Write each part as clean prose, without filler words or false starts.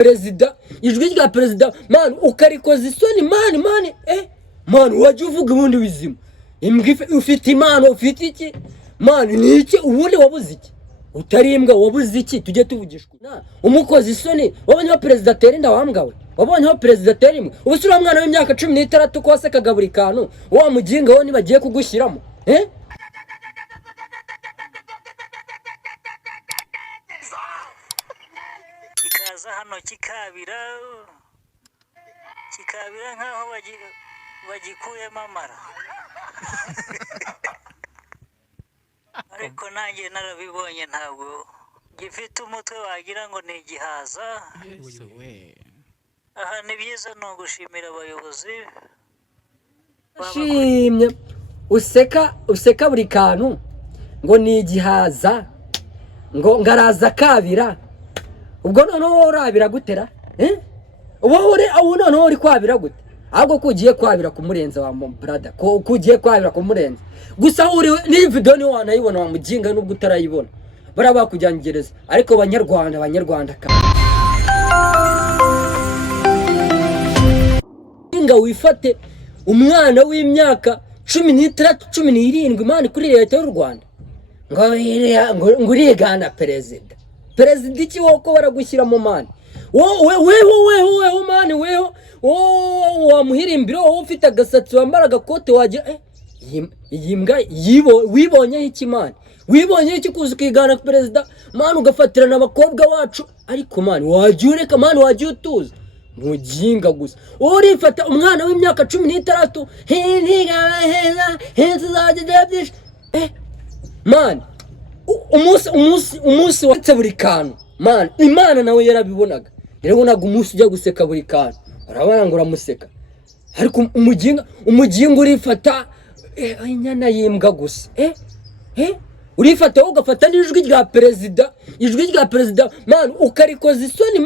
perezida ijwi rya perezida man ukarikoza isoni man wajya uvuga ubundi bizima imbwa ufite imana ufite iki man ni iki ubundi wabuze iki utarimbwa wabuze iki tujye tuvugishwa umukozi isoni wabonye perezida terinda wambwawe wabonye perezida terimwe ubusura umwana w'imyaka 16 ko wasekaga buri kantu wa mujinga wo nibagiye kugushyiramo kikaza hano kikabira nkaho bagikuyemo amara ariko nanjye narabibonye ntabwo gifite umutwe wagira ngo ni igihaza. Aha ni byiza no gushimira abayobozi shimye useka buri kantu ngo ni igihaza ngo ngaraza kabira ubwo noneho urabira gutera ubu noneho uri kwabira gute ahubwo kugiye kwabira ku murenze wa brother ko kugiye kwabira ku murenze gusa uri ni video ni wanayibona wa mujinga nubwo utarayibona barabakujyangereza ariko abanyarwanda inga wifate umwana w'imyaka 13 17 imana kuri leta y'u Rwanda ngo urigana perezida iki woko baragushyira mu mani weho mani weho wamuhirimbiro wowe ufite agasatsi wambara agakote wagira yimbwa wibonye iki mani wibonye iki kuza ukigana perezida mani ugafatirana abakobwa wacu ariko mani wagiye ureka mani wagiye utuza mujinga gusa urifata umwana w'imyaka 16 man umunsi watse buri kantu man imana nawe yarabibonaga umunsi ujya guseka buri kantu urabona ngo uramuseka ariko umujinga urifata inyana yimbwa gusa urifata ugafata n'ijwi rya perezida man ukarikoza isoni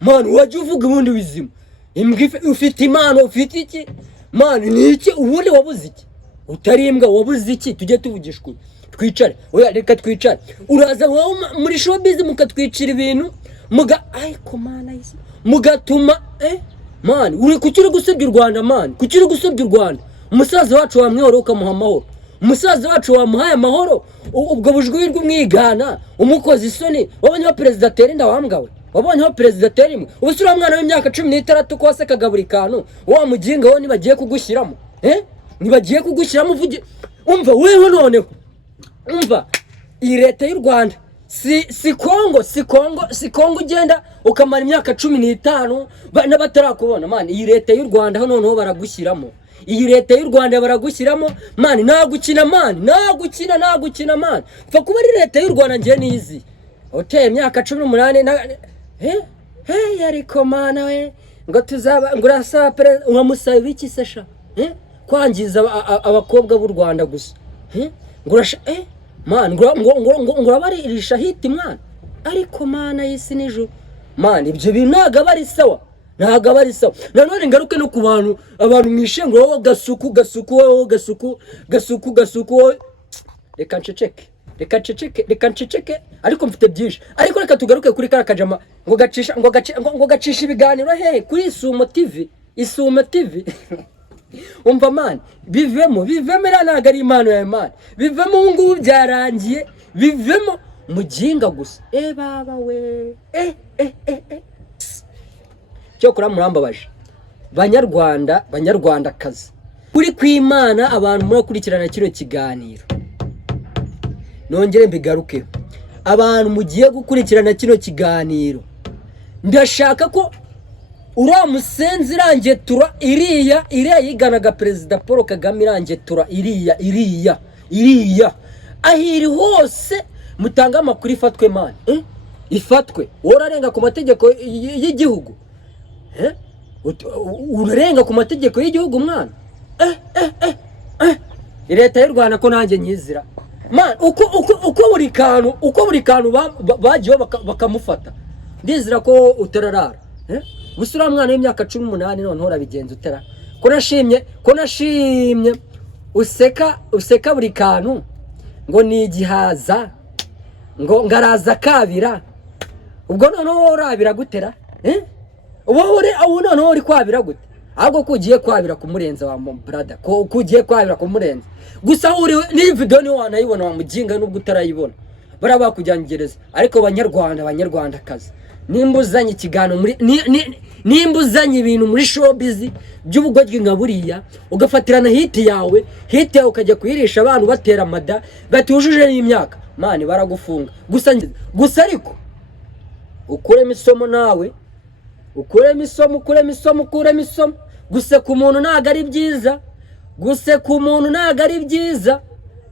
man wajya uvuga ubundi bizima imbwa ufite imana ufite iki man ni iki ubundi wabuze iki utarimbwa wabuze iki tujye tuvugishwa twicare oya reka twicare uraza wowe muri showbiz mukatwicira ibintu ariko mana isi mugatuma man uri kucyuri gusebya u Rwanda man kucyuri gusebya u Rwanda umusaza wacu wamwihoro ukamuha amahoro umusaza wacu wamuhaye amahoro ubwo bujwi bw'umwigana umukozi isoni wabonye perezida terinda wambwawe wabonye perezida terimwe ubusura umwana w'imyaka 16 ko wasekaga buri kantu wa mujinga wo nibagiye kugushyiramo nibagiye kugushyiramo uvuge umva weho noneho umva iyi leta y'u Rwanda si Kongo ugenda ukamara imyaka 15 n'abatarakubona man iyi leta y'u Rwanda hano noneho baragushyiramo iyi leta y'u Rwanda baragushyiramo man nagukina man fa kuba ari leta y'u Rwanda ngiye nizi hoteli imyaka 18 ariko mana we ngo tuzaba ngurasa uramusaba iki sesha kwangiza abakobwa b'u Rwanda gusa ngurasha man ngurabaririsha hiti mwana ariko mana y'isi n'ijuru man ibyo bintu ntago bari sawa nanone ngaruke no ku bantu abantu mwishengo wowe gasuku reka nceceke ariko mfite byinshi ariko reka tugaruke kuri karakajama ngo gacisha ibiganiro kuri Isumo TV umva man bivemo ntago ari impano ya man bivemo ubu ngubu byarangiye bivemo mujinga gusa baba we cyo kura murambabaje banyarwandakazi kuri kwimana abantu murakurikirana kino kiganiro nongere mbigaruke abantu mugiye gukurikirana kino kiganiro ndashaka ko uramusenzi irangetura iriya yiganaga perezida Paul Kagame irangetura iriya ahiri hose mutanga amakuru ifatwe man ifatwe urarenga ku mategeko y'igihugu urarenga ku mategeko y'igihugu mwana leta y'u Rwanda ko nanjye nyizira man uko buri kantu bagiye bakamufata ndizira ko utararara busura mwana w'imyaka 18 none urabigenza utera ko nashimye useka buri kantu ngo ni igihaza ngo ngaraza kabira ubwo noneho urabira gutera ubu noneho uri kwabira gute ahubwo ko ugiye kwabira kumurenza wa brother ko ugiye kwabira kumurenza gusa uri ni video ni wanayibona wa mujinga nubwo utarayibona baraba kujyangereza ariko abanyarwandakazi nimbuzanye ikigano muri nimbuzanye ibintu muri showbiz by'ubugoryi nka buriya ugafatirana hit yawe ukajya kuyirisha abantu batera amada batujuje n'imyaka mani baragufunga gusa ariko ukuremo isomo nawe ukuremo isomo gusa ku muntu ntago ari byiza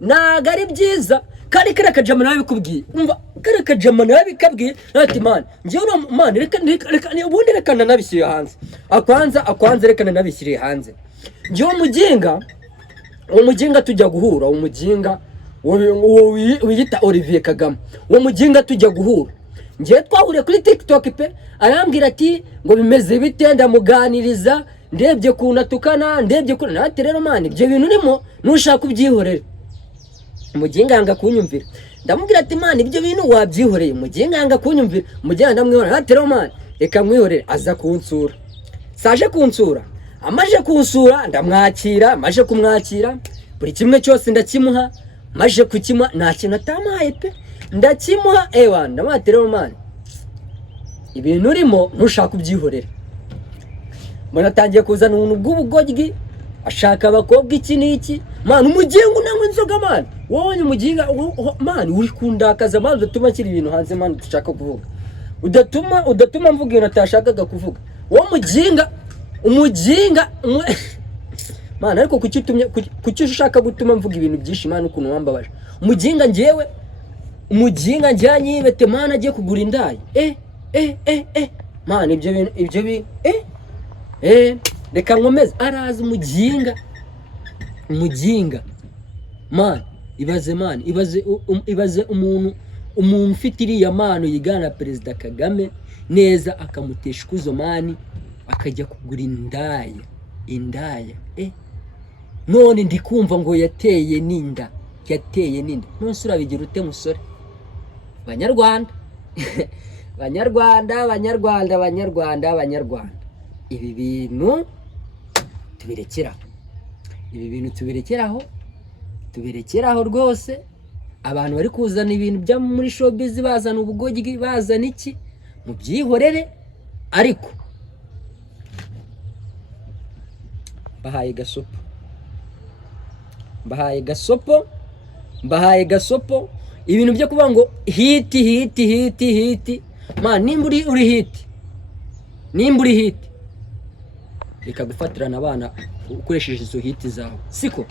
ntago ari byiza kandi kare kajama nawe bikubwiye umva kare kajama nawe bikabwiye ati man ngiye no man reka ubundi reka nabishyire hanze akwanza reka nabishyire hanze ngiye umujinga tujya guhura umujinga wiyita Olivier Kagame umujinga tujya guhura ngiye twahuriye kuri TikTok pe arambwira ati ngo bimeze bite ndamuganiriza ndebye kunatukana ati rero man ibyo bintu urimo nushaka kubyihorera umujinga yanga kunyumvira ndamubwira ati man ibyo bintu wabyihoreye umujinga yanga kunyumvira umujinga ndamwihorera ati rero man reka mwihorere aza kunsura saje kunsura amaje kunsura ndamwakira amaje kumwakira buri kimwe cyose ndakimuha maje kukimuha nta kintu atamaye pe ndakimuha ndamwati rero man ibintu urimo ntushaka kubyihorera mbona atangiye kuzana ubuntu bw'ubugoryi ashaka abakobwa iki n'iki man umujinga unanywa inzoga man wowe umujinga man uri kundakaza man udatuma kiri ibintu hanze man dushaka kuvuga udatuma mvuga ibintu atashakaga kuvuga wowe umujinga man ariko kuki ushaka gutuma mvuga ibintu byinshi man ukuntu wambabaje umujinga njya nyibete man agiye kugura indayi man ibyo bintu reka nkomeze arazi umujinga man ibaze umuntu ufite iriya mano yigana Perezida Kagame neza akamutesha ikuzo mani akajya kugura indaya none ndikumva ngo yateye ninda none urabigira ute musore banyarwanda ibi bintu tubirekeraho rwose abantu bari kuzana ibintu bya muri showbiz bazana ubugoryi bazana iki mu byihorere ariko bahaye gasopo ibintu byo kuvuga ngo hiti man nimba uri hit reka gufatirana abana ukoresheje izo hiti zawe siko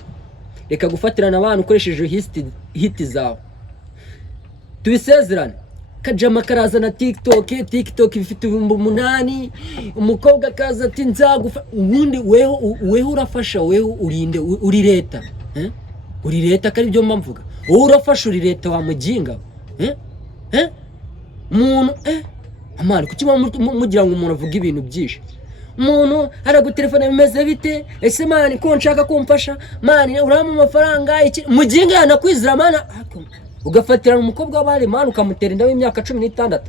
reka gufatirana abana ukoresheje hiti zawe tubisezerane kajama karazana TikTok ifite 8 umukobwa kaza ati nzagufa ubundi weho urafasha weho urinde uri leta uri leta kari byo mvuga wowe urafasha uri leta wa mujinga umuntu amana kuki mugira ngo umuntu avuga ibintu byinshi umuntu aragutelefona bimeze bite ese mani ko nshaka kumfasha mani urama amafaranga iki mujinga yanakwizira mana ugafatira umukobwa w'abari mani ukamutera inda w'imyaka 16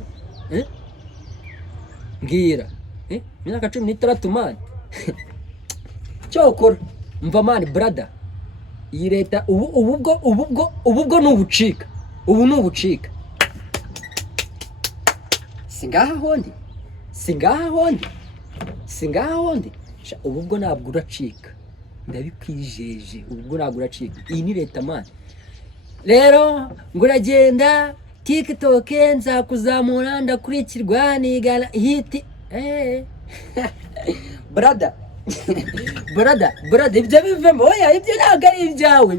ngira imyaka 16 mani cyokora mva mani brother iyi leta ubwo nubucika nubucika singaha hondi ubwo ntabwo uracika ndabikwijeje ubwo ntabwo uracika iyi ni leta mani rero nguragenda TikTok nzakuzamura ndakurikirwa nigana hiti brother ibyo bivemo oya ibyo ntabwo ari ibyawe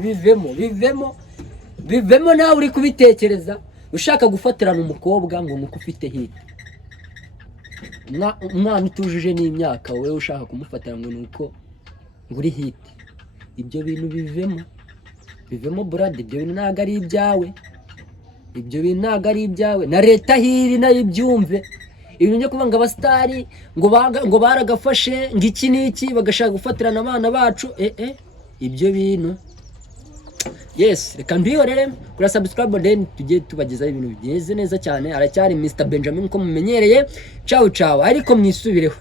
bivemo nawe uri kubitekereza ushaka gufatirana umukobwa ngo nuko ufite hiti umwana utujuje n'imyaka wowe ushaka kumufatira ngo nuko nguri hiti ibyo bintu bivemo brother ibyo bintu ntabwo ari ibyawe na leta hiri nayo ibyumve ibintu byo kuvuga ngo abastari ngo baragafashe ngo iki n'iki bagashaka gufatirana abana bacu ibyo bintu yes reka mbihorere kuri subscribe then tujye tubagezaho ibintu bigeze neza cyane. Aracyari Mr Benjamin ko mumenyereye. Ciao ciao ariko mwisubireho.